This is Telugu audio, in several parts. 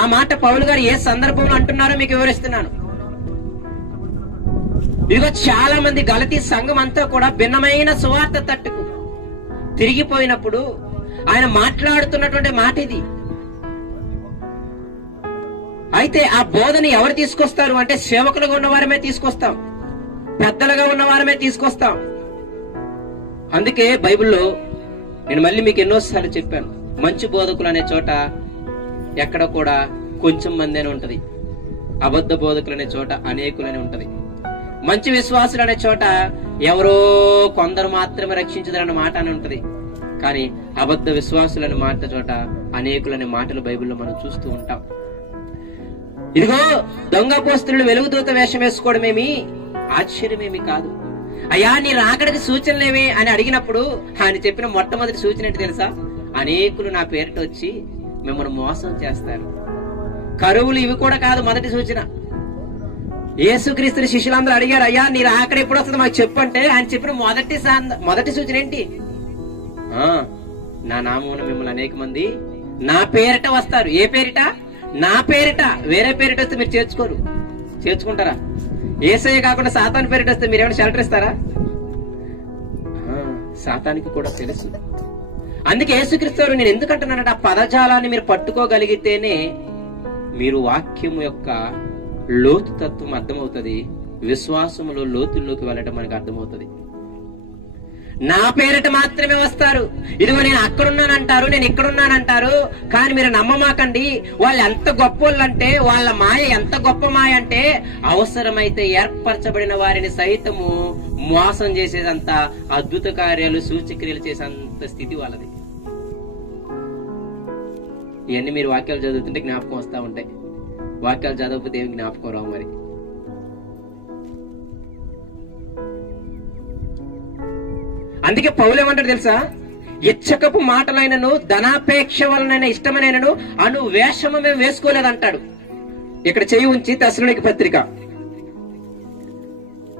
ఆ మాట పౌలు గారు ఏ సందర్భంలో అంటున్నారో మీకు వివరిస్తున్నాను. ఇదిగో చాలా మంది గలతీ సంఘం అంతా కూడా భిన్నమైన సువార్త తట్టుకు తిరిగిపోయినప్పుడు ఆయన మాట్లాడుతున్నటువంటి మాట ఇది. అయితే ఆ బోధని ఎవరు తీసుకొస్తారు అంటే సేవకులుగా ఉన్న వారమే తీసుకొస్తాం. పెద్దలుగా ఉన్న వారమే తీసుకొస్తాం. అందుకే బైబిల్లో నేను మళ్ళీ మీకు ఎన్నోసార్లు చెప్పాను మంచి బోధకులు అనే చోట ఎక్కడ కూడా కొంచెం మందేనే ఉంటది. అబద్ధ బోధకులు అనే చోట అనేకులని ఉంటది. మంచి విశ్వాసులు అనే చోట ఎవరో కొందరు మాత్రమే రక్షించదరన్న మాట అని ఉంటది. కానీ అబద్ధ విశ్వాసులని మాట చోట అనేకులనే మాటలు బైబిల్లో మనం చూస్తూ ఉంటాం. ఇదిగో దొంగ పోస్తులు వెలుగుదూత వేషం వేసుకోవడమేమి ఆశ్చర్యమేమి కాదు. అయ్యా నీ రాకడికి సూచనలేమి అని అడిగినప్పుడు ఆయన చెప్పిన మొట్టమొదటి సూచన ఏంటి తెలుసా? అనేకులు నా పేరిట వచ్చి మిమ్మల్ని మోసం చేస్తారు. కరువులు ఇవి కూడా కాదు మొదటి సూచన. యేసుక్రీస్తుని శిష్యులందరూ అడిగారు అయ్యా నీ రాకడ ఎప్పుడు వస్తుంది? మాకు చెప్పు అంటే ఆయన చెప్పిన మొదటి మొదటి సూచన ఏంటి? నా నామమున మిమ్మల్ని అనేక మంది నా పేరిట వస్తారు. ఏ పేరిట? నా పేరిట. వేరే పేరిట వస్తే మీరు చేర్చుకోరు. చేర్చుకుంటారా? ఏసయ్య కాకుండా సాతాన్ పేరిట వస్తే మీరు ఏమైనా షెల్టర్ ఇస్తారా? సాతానికి కూడా తెలుసు. అందుకే యేసుక్రీస్తు నేను ఎందుకంటున్నానంటే ఆ పదజాలాన్ని మీరు పట్టుకోగలిగితేనే మీరు వాక్యం యొక్క లోతు తత్వం అర్థమవుతుంది విశ్వాసములో లోతుల్లోకి వెళ్ళటం మనకు అర్థమవుతుంది. నా పేరిట మాత్రమే వస్తారు. ఇదిగో నేను అక్కడున్నానంటారు నేను ఇక్కడున్నానంటారు కానీ మీరు నమ్మమాకండి. వాళ్ళు ఎంత గొప్పోళ్ళు అంటే వాళ్ళ మాయ ఎంత గొప్ప మాయ అంటే అవసరమైతే ఏర్పరచబడిన వారిని సైతము మోసం చేసేదంత అద్భుత కార్యాలు సూచక్రియలు చేసేంత స్థితి వాళ్ళది. ఇవన్నీ మీరు వాక్యాలు చదువుతుంటే జ్ఞాపకం వస్తూ ఉంటాయి. వాక్యాలు చదవకపోతే ఏమి జ్ఞాపకం రావు మరి. అందుకే పౌలు ఏమంటాడు తెలుసా? ఇచ్చకపు మాటలైనను ధనాపేక్ష వలన ఇష్టమైనను అను వేషము మేము వేసుకోలేదంటాడు. ఇక్కడ చేయి ఉంచి తెశలోనికి పత్రిక.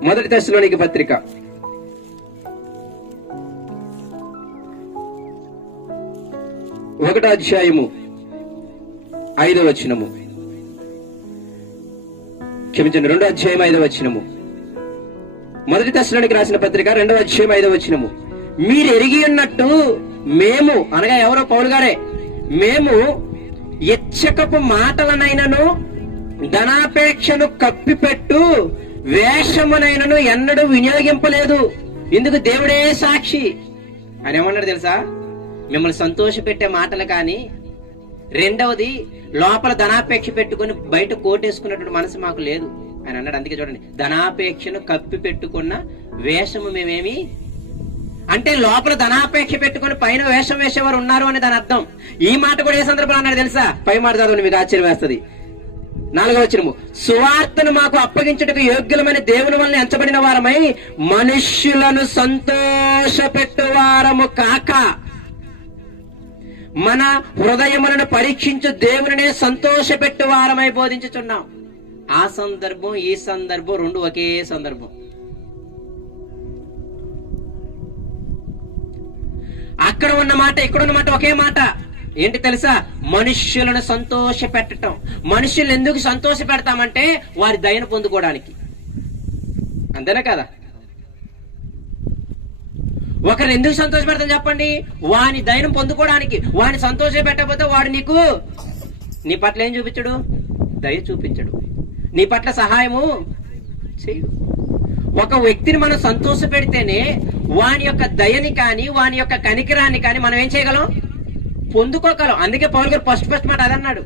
మొదటి తెశలోనికి పత్రిక. ఒకటో అధ్యాయము ఐదో వచనము. క్షమించండి రెండో అధ్యాయం ఐదో వచనము. మొదటి దశలోనికి రాసిన పత్రిక రెండవ అధ్యాయం ఐదో వచనము. మీరు ఎరిగి ఉన్నట్టు మేము అనగా ఎవరో పౌలు గారే మేము ఎచ్చకపు మాటలనైనను ధనాపేక్షను కప్పిపెట్టు వేషమునైనను ఎన్నడూ వినియోగింపలేదు. ఇందుకు దేవుడే సాక్షి. అని ఏమన్నాడు తెలుసా? మిమ్మల్ని సంతోష పెట్టే మాటలు కానీ రెండవది లోపల ధనాపేక్ష పెట్టుకుని బయట కోటేసుకున్నటువంటి మనసు మాకు లేదు. ఆయన అన్నాడు అందుకే చూడండి ధనాపేక్షను కప్పి పెట్టుకున్న వేషము మేమేమి అంటే లోపల ధనాపేక్ష పెట్టుకుని పైన వేషం వేసేవారు ఉన్నారు అని దాని అర్థం. ఈ మాట కూడా ఏ సందర్భంలో అన్నాడు తెలుసా? పై మాట చదవండి మీకు ఆశ్చర్యం వేస్తుంది. నాలుగో వచ్చినము సువార్తను మాకు అప్పగించుటకు యోగ్యులమైన దేవుని వలన ఎంచబడిన వారమై మనుష్యులను సంతోషపెట్టువారము కాక మన హృదయములను పరీక్షించు దేవునినే సంతోషపెట్టు వారమై బోధించుచున్నాం. ఆ సందర్భం ఈ సందర్భం రెండు ఒకే సందర్భం. అక్కడ ఉన్న మాట ఇక్కడ ఉన్న మాట ఒకే మాట. ఏంటి తెలుసా? మనుష్యులను సంతోష పెట్టటం మనుషులు ఎందుకు సంతోష పెడతామంటే వారి దయను పొందుకోవడానికి. అంతేనా కదా? ఒకరు ఎందుకు సంతోష పెడతాం చెప్పండి? వాని దయను పొందుకోవడానికి. వాని సంతోష పెట్టకపోతే వాడు నీకు నీ పట్ల ఏం చూపించడు? దయ చూపించడు. నీ పట్ల సహాయము చేయడు. ఒక వ్యక్తిని మనం సంతోష పెడితేనే వాని యొక్క దయని కానీ వాని యొక్క కనికరాన్ని కానీ మనం ఏం చేయగలం? పొందుకోగలం. అందుకే పౌల్ గారు ఫస్ట్ ఫస్ట్ మాట అదన్నాడు.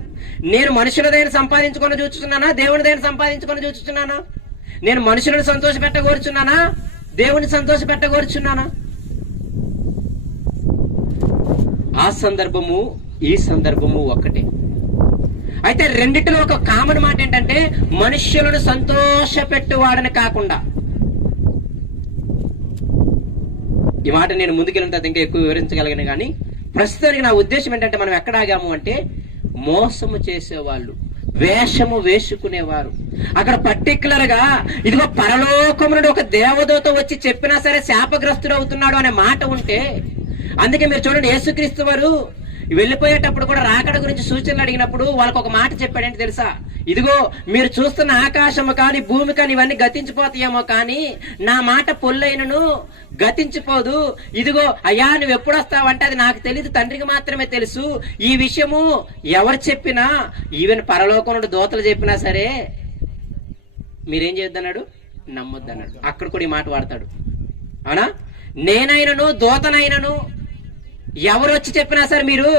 నేను మనుషుల దయను సంపాదించుకొని చూస్తున్నానా? దేవుని దయను సంపాదించుకొని చూస్తున్నానా? నేను మనుషులను సంతోష పెట్టగోరుచున్నానా? దేవుని సంతోష పెట్టగోరుచున్నానా? ఆ సందర్భము ఈ సందర్భము ఒక్కటే. అయితే రెండిటిలో ఒక కామన్ మాట ఏంటంటే మనుష్యులను సంతోష పెట్టువాడని కాకుండా ఈ మాట నేను ముందుకెళ్ళిన తర్వాత ఇంకా ఎక్కువ వివరించగలిగాను కానీ ప్రస్తుతానికి నా ఉద్దేశం ఏంటంటే మనం ఎక్కడ ఆగాము అంటే మోసము చేసేవాళ్ళు వేషము వేసుకునేవారు. అక్కడ పర్టికులర్గా ఇదిగో పరలోకము నుండి ఒక దేవదూత వచ్చి చెప్పినా సరే శాపగ్రస్తుడు అవుతున్నాడు అనే మాట ఉంటే అందుకే మీరు చూడండి యేసుక్రీస్తు వారు వెళ్ళిపోయేటప్పుడు కూడా రాకడ గురించి సూచనలు అడిగినప్పుడు వాళ్ళకి ఒక మాట చెప్పాడేంటి తెలుసా? ఇదిగో మీరు చూస్తున్న ఆకాశము కానీ భూమి కానీ ఇవన్నీ గతించిపోతాయేమో కానీ నా మాట పొల్లైనను గతించిపోదు. ఇదిగో అయ్యా నువ్వు ఎప్పుడు వస్తావంటే అది నాకు తెలియదు తండ్రికి మాత్రమే తెలుసు. ఈ విషయము ఎవరు చెప్పినా ఈవెన్ పరలోకం నుండి దోతలు చెప్పినా సరే మీరేం చేయొద్దన్నాడు? నమ్మొద్దన్నాడు. అక్కడ కూడా ఈ మాట వాడతాడు. అవునా? నేనైనను దోతనైనను ఎవరు వచ్చి చెప్పినా సరే మీరు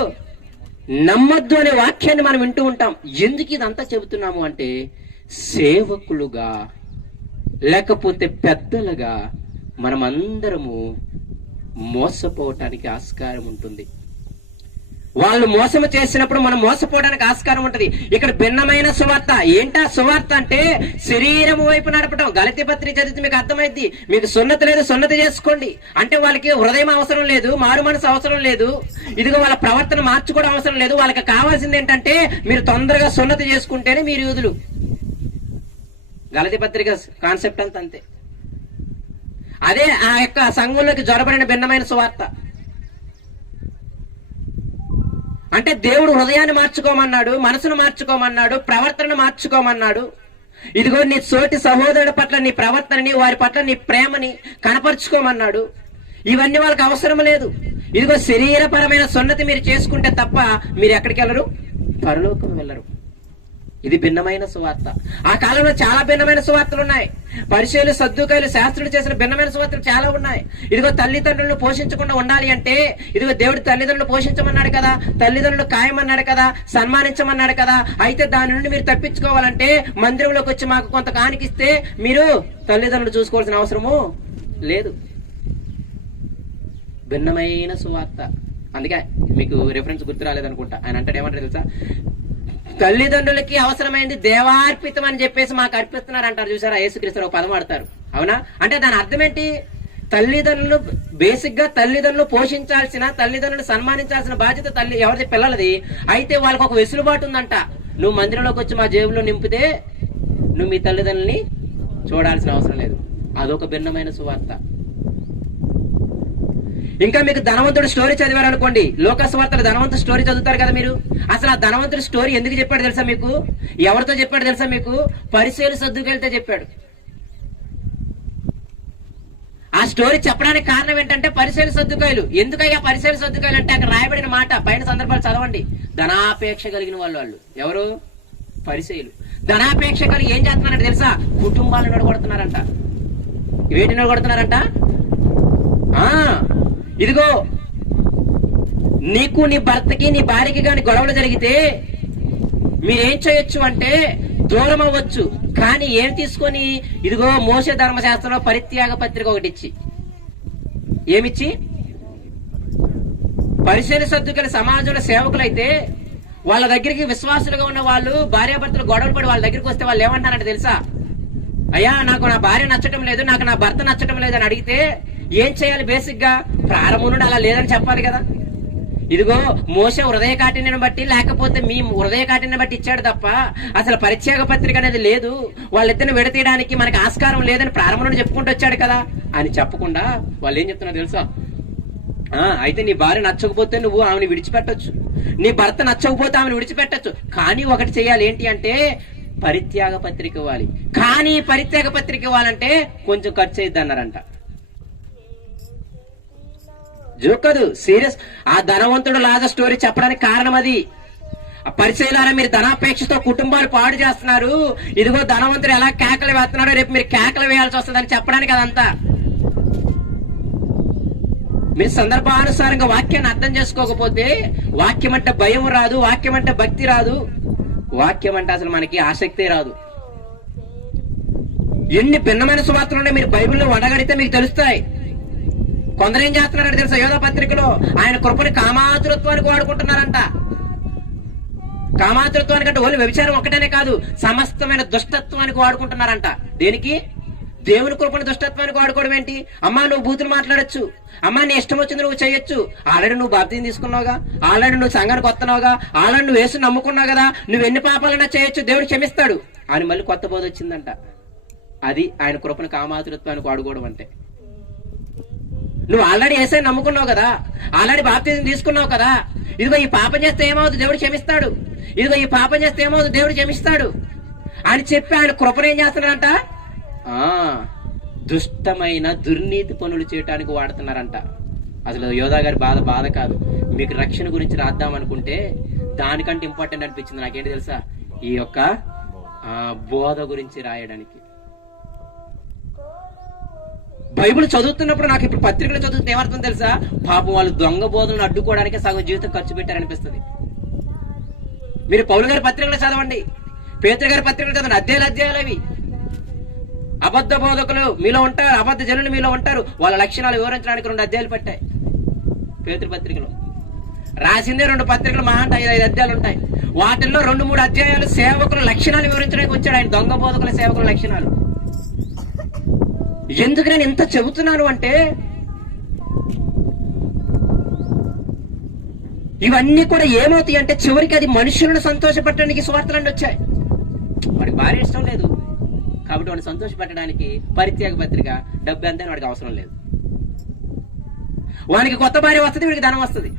నమ్మద్దు అనే వాక్యాన్ని మనం వింటూ ఉంటాం. ఎందుకు ఇదంతా చెబుతున్నాము అంటే సేవకులుగా లేకపోతే పెద్దలుగా మనమందరము మోసపోవటానికి ఆస్కారం ఉంటుంది. వాళ్ళు మోసము చేసినప్పుడు మనం మోసపోవడానికి ఆస్కారం ఉంటది. ఇక్కడ భిన్నమైన సువార్త. ఏంటా సువార్త అంటే శరీరము వైపు నడపడం గలతి పత్రిక చదివితే మీకు అర్థమైంది మీకు సున్నత లేదు సున్నత చేసుకోండి. అంటే వాళ్ళకి హృదయం అవసరం లేదు మారు మనసు అవసరం లేదు. ఇదిగో వాళ్ళ ప్రవర్తన మార్చుకోవడం అవసరం లేదు. వాళ్ళకి కావాల్సింది ఏంటంటే మీరు తొందరగా సున్నత చేసుకుంటేనే మీరు యూదులు గలతి పత్రిక కాన్సెప్ట్ అంత అంతే. అదే ఆ యొక్క సంఘంలోకి జ్వరబడిన భిన్నమైన సువార్త. అంటే దేవుడు హృదయాన్ని మార్చుకోమన్నాడు మనసును మార్చుకోమన్నాడు ప్రవర్తనను మార్చుకోమన్నాడు. ఇదిగో నీ సోటి సహోదరుడి పట్ల నీ ప్రవర్తనని వారి పట్ల నీ ప్రేమని కనపరుచుకోమన్నాడు. ఇవన్నీ వాళ్ళకి అవసరం లేదు. ఇదిగో శరీరపరమైన సున్నతి మీరు చేసుకుంటే తప్ప మీరు ఎక్కడికి వెళ్ళరు? పరలోకం వెళ్ళరు. ఇది భిన్నమైన సువార్త. ఆ కాలంలో చాలా భిన్నమైన సువార్తలు ఉన్నాయి. పరిచయలు సర్దుకాయలు శాస్త్రులు చేసిన భిన్నమైన సువార్తలు చాలా ఉన్నాయి. ఇదిగో తల్లిదండ్రులను పోషించకుండా ఉండాలి అంటే ఇదిగో దేవుడు తల్లిదండ్రులు పోషించమన్నాడు కదా తల్లిదండ్రులు ఖాయమన్నాడు కదా సన్మానించమన్నాడు కదా అయితే దాని నుండి మీరు తప్పించుకోవాలంటే మందిరంలోకి వచ్చి మాకు కొంత కానికిస్తే మీరు తల్లిదండ్రులు చూసుకోవాల్సిన అవసరము లేదు. భిన్నమైన సువార్త. అందుకే మీకు రిఫరెన్స్ గుర్తు రాలేదనుకుంటా. ఆయన అంటాడు ఏమంటారు తెలుసా? తల్లిదండ్రులకి అవసరమైంది దేవార్పితం అని చెప్పేసి మాకు అర్పిస్తున్నారు అంటారు చూసారా? యేసుక్రీస్తు ఒక పదం ఆడతారు అవునా? అంటే దాని అర్థం ఏంటి? తల్లిదండ్రులు బేసిక్గా తల్లిదండ్రులు పోషించాల్సిన తల్లిదండ్రులు సన్మానించాల్సిన బాధ్యత తల్లి ఎవరిది? పిల్లలది. అయితే వాళ్ళకి ఒక వెసులుబాటు ఉందంట. నువ్వు మందిరంలోకి వచ్చి మా జేబులో నింపితే నువ్వు మీ తల్లిదండ్రుల్ని చూడాల్సిన అవసరం లేదు. అదొక భిన్నమైన సువార్త. ఇంకా మీకు ధనవంతుడు స్టోరీ చదివారనుకోండి. లోకస్వార్తలు ధనవంతుడు స్టోరీ చదువుతారు కదా మీరు? అసలు ఆ ధనవంతుడు స్టోరీ ఎందుకు చెప్పాడు తెలుసా మీకు? ఎవరితో చెప్పాడు తెలుసా మీకు? పరిశీలు సర్దుకెళ్తే చెప్పాడు. ఆ స్టోరీ చెప్పడానికి కారణం ఏంటంటే పరిశీలి సర్దుకాయలు. ఎందుకయ్యా పరిశీలి సర్దుకాయలు అంటే అక్కడ రాయబడిన మాట పైన సందర్భాలు చదవండి. ధనాపేక్ష కలిగిన వాళ్ళు వాళ్ళు. ఎవరు? పరిశీలు. ధనాపేక్ష కలిగి ఏం చేస్తున్నారంటే తెలుసా? కుటుంబాలను నడగొడుతున్నారంట. వేటిని నడగొడుతున్నారంట. ఆ! ఇదిగో నీకు నీ భర్తకి నీ భార్యకి కాని గొడవలు జరిగితే మీరేం చేయొచ్చు అంటే దూరం అవ్వచ్చు. కానీ ఏం తీసుకొని? ఇదిగో మోస ధర్మశాస్త్రంలో పరిత్యాగ పత్రిక ఒకటి ఇచ్చి ఏమిచ్చి? పరిశీలన సర్దుకల సమాజంలో సేవకులైతే వాళ్ళ దగ్గరికి విశ్వాసులుగా ఉన్న వాళ్ళు భార్యాభర్తలు గొడవలు పడి వాళ్ళ దగ్గరికి వస్తే వాళ్ళు ఏమంటారంటే తెలుసా? అయ్యా నాకు నా భార్య నచ్చటం లేదు నాకు నా భర్త నచ్చటం లేదు అని అడిగితే ఏం చేయాలి బేసిక్గా ప్రారంభం నుండి అలా లేదని చెప్పాలి కదా. ఇదిగో మోస హృదయ కాఠిన్యం బట్టి లేకపోతే మీ హృదయ కాఠిన్యం బట్టి ఇచ్చాడు తప్ప అసలు పరిత్యాగ పత్రిక అనేది లేదు. వాళ్ళిద్దరిని విడతీయడానికి మనకి ఆస్కారం లేదని ప్రారంభం నుండి చెప్పుకుంటూ వచ్చాడు కదా. అని చెప్పకుండా వాళ్ళు ఏం చెప్తున్నారు తెలుసా? ఆ, అయితే నీ భార్య నచ్చకపోతే నువ్వు ఆమెను విడిచిపెట్టొచ్చు. నీ భర్త నచ్చకపోతే ఆమెను విడిచిపెట్టొచ్చు. కానీ ఒకటి చేయాలి ఏంటి అంటే పరిత్యాగ పత్రిక ఇవ్వాలి. కానీ పరిత్యాగ పత్రిక ఇవ్వాలంటే కొంచెం ఖర్చు అయిద్ది అన్నారంట. జోకదు సీరియస్. ఆ ధనవంతుడు లాగా స్టోరీ చెప్పడానికి కారణం అది. ఆ పరిచయాల మీరు ధనాపేక్షతో కుటుంబాలు పాడు చేస్తున్నారు. ఇదిగో ధనవంతుడు ఎలా కేకలు వేస్తున్నాడో రేపు మీరు కేకలు వేయాల్సి వస్తుందని చెప్పడానికి అదంతా. మీరు సందర్భానుసారంగా వాక్యాన్ని అర్థం చేసుకోకపోతే వాక్యం అంటే భయం రాదు వాక్యం అంటే భక్తి రాదు. వాక్యం అంటే అసలు మనకి ఆసక్తి రాదు. ఎన్ని భిన్నమైన సువార్తలు ఉన్నాయి మీరు బైబిల్లో వడగడితే మీకు తెలుస్తాయి. కొందరు ఏం చేస్తున్నారంటే తెలుసా? యోధ పత్రికలో ఆయన కృపని కామాతురత్వానికి వాడుకుంటున్నారంట. కామాతురత్వానికి అంటే ఓన్లీ వ్యభిచారం ఒకటేనే కాదు సమస్తమైన దుష్టత్వానికి వాడుకుంటున్నారంట. దేనికి? దేవుని కృపని దుష్టత్వానికి వాడుకోవడం ఏంటి? అమ్మా నువ్వు బూతులు మాట్లాడొచ్చు. అమ్మా నీ ఇష్టం వచ్చింది నువ్వు చేయొచ్చు. ఆల్రెడీ నువ్వు బాప్తీని తీసుకున్నావుగా. ఆల్రెడీ నువ్వు సంఘానికి వస్తున్నావుగా ఆల్రెడీ నువ్వు వేసి నమ్ముకున్నావు కదా. నువ్వు ఎన్ని పాపాలైనా చేయొచ్చు. దేవుడు క్షమిస్తాడు. అని మళ్ళీ కొత్త బోధ వచ్చిందంట. అది ఆయన కృపను కామాతురత్వానికి వాడుకోవడం అంటే. నువ్వు ఆల్రెడీ ఏసై నమ్ముకున్నావు కదా? ఆల్రెడీ బాప్తిజం తీసుకున్నావు కదా? ఇదిగో ఈ పాపం చేస్తే ఏమవుతుంది? దేవుడు క్షమిస్తాడు. ఇదిగో ఈ పాపం చేస్తే ఏమవుతుంది? దేవుడు క్షమిస్తాడు. అని చెప్పి ఆయన కృపను ఏం చేస్తున్నాడంట? ఆ దుష్టమైన దుర్నీతి పనులు చేయటానికి వాడుతున్నారంట. అసలు యోధా గారి బాధ బాధ కాదు. మీకు రక్షణ గురించి రాద్దాం అనుకుంటే దానికంటే ఇంపార్టెంట్ అనిపించింది. నాకేంటి తెలుసా? ఈ యొక్క బోధ గురించి రాయడానికి. బైబుల్ చదువుతున్నప్పుడు నాకు ఇప్పుడు పత్రికలు చదువుతుంటే ఏమర్థం తెలుసా? పాపం వాళ్ళు దొంగ బోధనలు అడ్డుకోవడానికి సగం జీవితం ఖర్చు పెట్టారనిపిస్తుంది. మీరు పౌలు గారి పత్రికలు చదవండి. పేతురు గారి పత్రికలు చదవండి. అధ్యాయులు అధ్యాయులు అవి. అబద్ధ బోధకులు మీలో ఉంటారు. అబద్ధ జనులు మీలో ఉంటారు. వాళ్ళ లక్షణాలు వివరించడానికి రెండు అధ్యాయులు పట్టాయి. పేతృ పత్రికలో. రాసిందే రెండు పత్రికలు మహా అంటే ఐదు ఐదు అధ్యాయాలు ఉంటాయి. వాటిల్లో రెండు మూడు అధ్యాయాలు సేవకుల లక్షణాలు వివరించడానికి వచ్చాడు ఆయన. దొంగ బోధకుల సేవకుల లక్షణాలు. ఎందుకు నేను ఇంత చెబుతున్నాను అంటే ఇవన్నీ కూడా ఏమవుతాయి అంటే చివరికి అది మనుషులను సంతోషపెట్టడానికి స్వార్థలన్నీ వచ్చాయి. వాడికి భార్య ఇష్టం లేదు. కాబట్టి వాడిని సంతోషపెట్టడానికి పరిత్యాగ పత్రిక డబ్బు అంతే వాడికి అవసరం లేదు. వానికి కొత్త భార్య వస్తుంది వీడికి ధనం వస్తుంది.